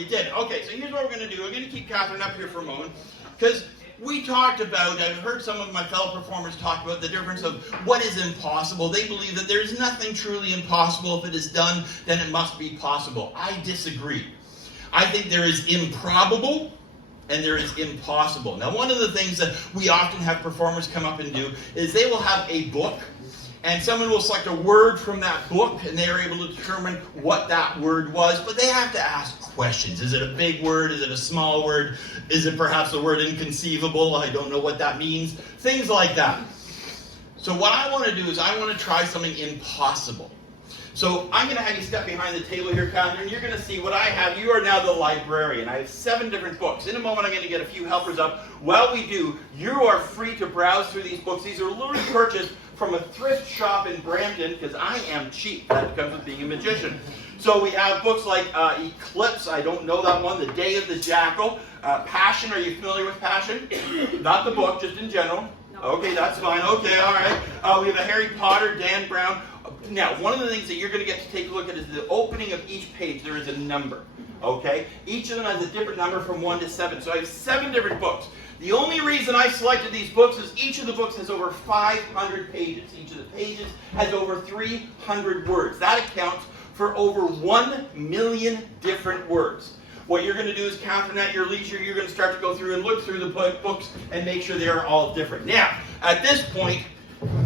you did. Okay, so here's what we're going to do. We're going to keep Catherine up here for a moment, because we talked about, I've heard some of my fellow performers talk about the difference of what is impossible. They believe that there's nothing truly impossible. If it is done, then it must be possible. I disagree. I think there is improbable and there is impossible. Now, one of the things that we often have performers come up and do is they will have a book, and someone will select a word from that book, and they are able to determine what that word was, but they have to ask questions. Is it a big word? Is it a small word? Is it perhaps the word inconceivable? I don't know what that means. Things like that. So what I want to do is I want to try something impossible. So I'm going to have you step behind the table here, Catherine. You're going to see what I have. You are now the librarian. I have 7 different books. In a moment, I'm going to get a few helpers up. While we do, you are free to browse through these books. These are literally purchased from a thrift shop in Brampton, because I am cheap. That comes with being a magician. So we have books like Eclipse, I don't know that one, The Day of the Jackal, Passion, are you familiar with Passion? Not the book, just in general. No. Okay, that's fine. Okay, all right. We have a Harry Potter, Dan Brown. Now, one of the things that you're going to get to take a look at is the opening of each page. There is a number, okay? Each of them has a different number from 1 to 7. So I have 7 different books. The only reason I selected these books is each of the books has over 500 pages. Each of the pages has over 300 words. That accounts for over 1 million different words. What you're going to do is, Catherine, at your leisure, you're going to start to go through and look through the books and make sure they are all different. Now, at this point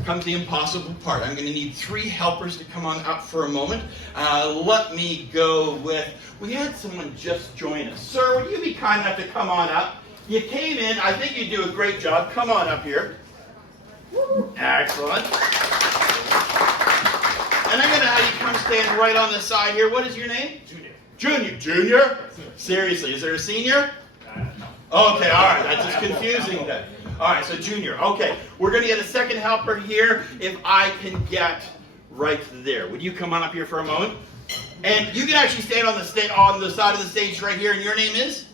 comes the impossible part. I'm going to need 3 helpers to come on up for a moment. Let me go with, we had someone just join us. Sir, would you be kind enough to come on up? You came in, I think you do a great job. Come on up here. Excellent. And I'm going to have you come stand right on the side here. What is your name? Junior. Junior. Junior? Seriously, is there a senior? No. Okay, all right, that's just confusing then. All right, so Junior. Okay, we're going to get a second helper here if I can get right there. Would you come on up here for a moment? And you can actually stand on the side of the stage right here, and your name is?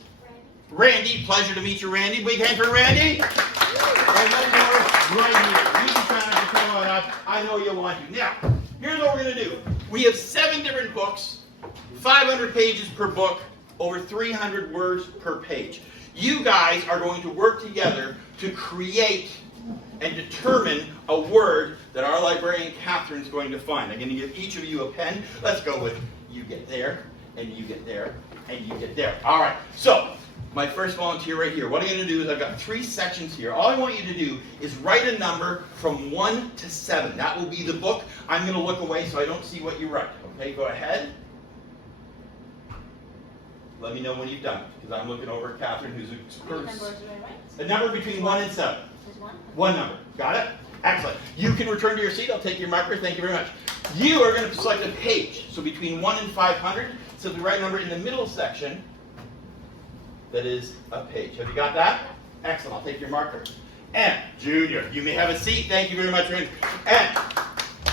Randy. Pleasure to meet you, Randy. Big hand for Randy. And let me know right here. You can try to come on up. I know you want to. Now, here's what we're going to do. We have 7 different books, 500 pages per book, over 300 words per page. You guys are going to work together to create and determine a word that our librarian Catherine is going to find. I'm going to give each of you a pen. Let's go with you get there, and you get there, and you get there. All right, so my first volunteer right here. What I'm going to do is I've got 3 sections here. All I want you to do is write a number from 1 to 7. That will be the book. I'm going to look away so I don't see what you write. Okay, go ahead. Let me know when you've done it, because I'm looking over at Catherine, who's a number between 1 and 7. Just 1? 1 number. Got it? Excellent. You can return to your seat. I'll take your marker. Thank you very much. You are going to select a page. So between 1 and 500, so the right number in the middle section, that is a page. Have you got that? Excellent. I'll take your marker. And Junior, you may have a seat. Thank you very much. And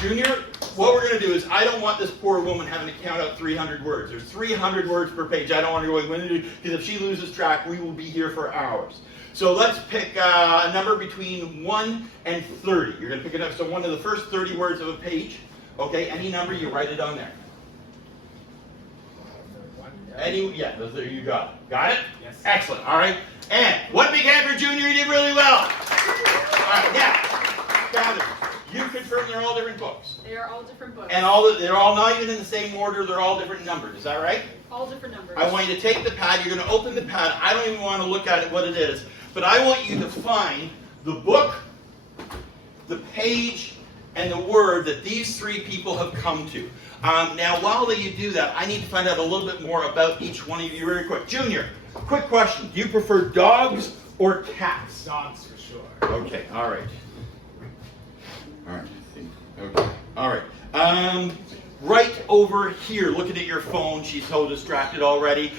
Junior, what we're going to do is, I don't want this poor woman having to count out 300 words. There's 300 words per page. I don't want her going, because if she loses track, we will be here for hours. So let's pick a number between 1 and 30. You're going to pick it up. So one of the first 30 words of a page. Okay, any number, you write it on there. Yeah, those there you got it. Got it? Yes. Excellent. All right. And one big hand for Junior. You did really well. All right. Now, Catherine, you confirm they're all different books. They are all different books. And they're all not even in the same order. They're all different numbers. Is that right? All different numbers. I want you to take the pad. You're going to open the pad. I don't even want to look at it, what it is. But I want you to find the book, the page, and the word that these 3 people have come to. Now, while you do that, I need to find out a little bit more about each one of you very quick. Junior, quick question. Do you prefer dogs or cats? Dogs for sure. Okay, all right. All right, okay, all right. Right over here, looking at your phone, she's so distracted already.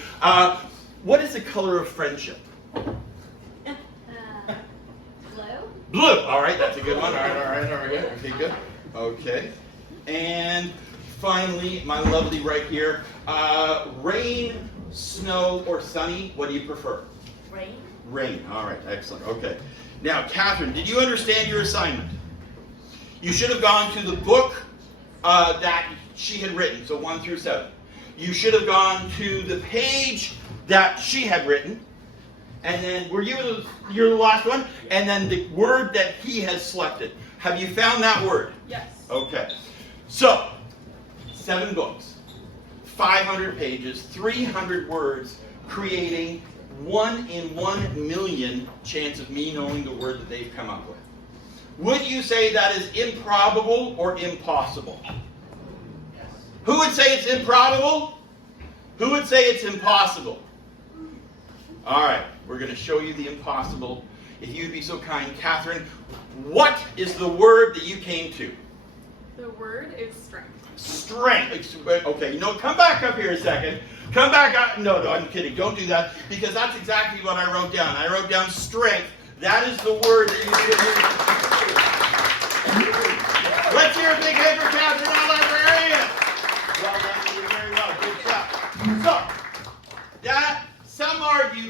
What is the color of friendship? Blue. Blue, all right, that's a good one. All right, okay, good. Okay, and finally, my lovely right here, rain, snow, or sunny, what do you prefer? Rain. Rain, all right, excellent, okay. Now, Catherine, did you understand your assignment? You should have gone to the book that she had written, so 1 through 7. you should have gone to the page that she had written, and then you're the last one, and then the word that he has selected. Have you found that word? Yes. Okay. So, 7 books, 500 pages, 300 words, creating 1 in 1 million chance of me knowing the word that they've come up with. Would you say that is improbable or impossible? Who would say it's improbable? Who would say it's impossible? All right, we're going to show you the impossible. If you'd be so kind, Catherine, what is the word that you came to? The word is strength. Strength. Okay, you know, come back up here a second. Come back up. No, I'm kidding. Don't do that, because that's exactly what I wrote down. I wrote down strength. That is the word that you should hear. Let's hear a big hand for Catherine, our librarian. Well done, you did very well. Good job. So, that some argue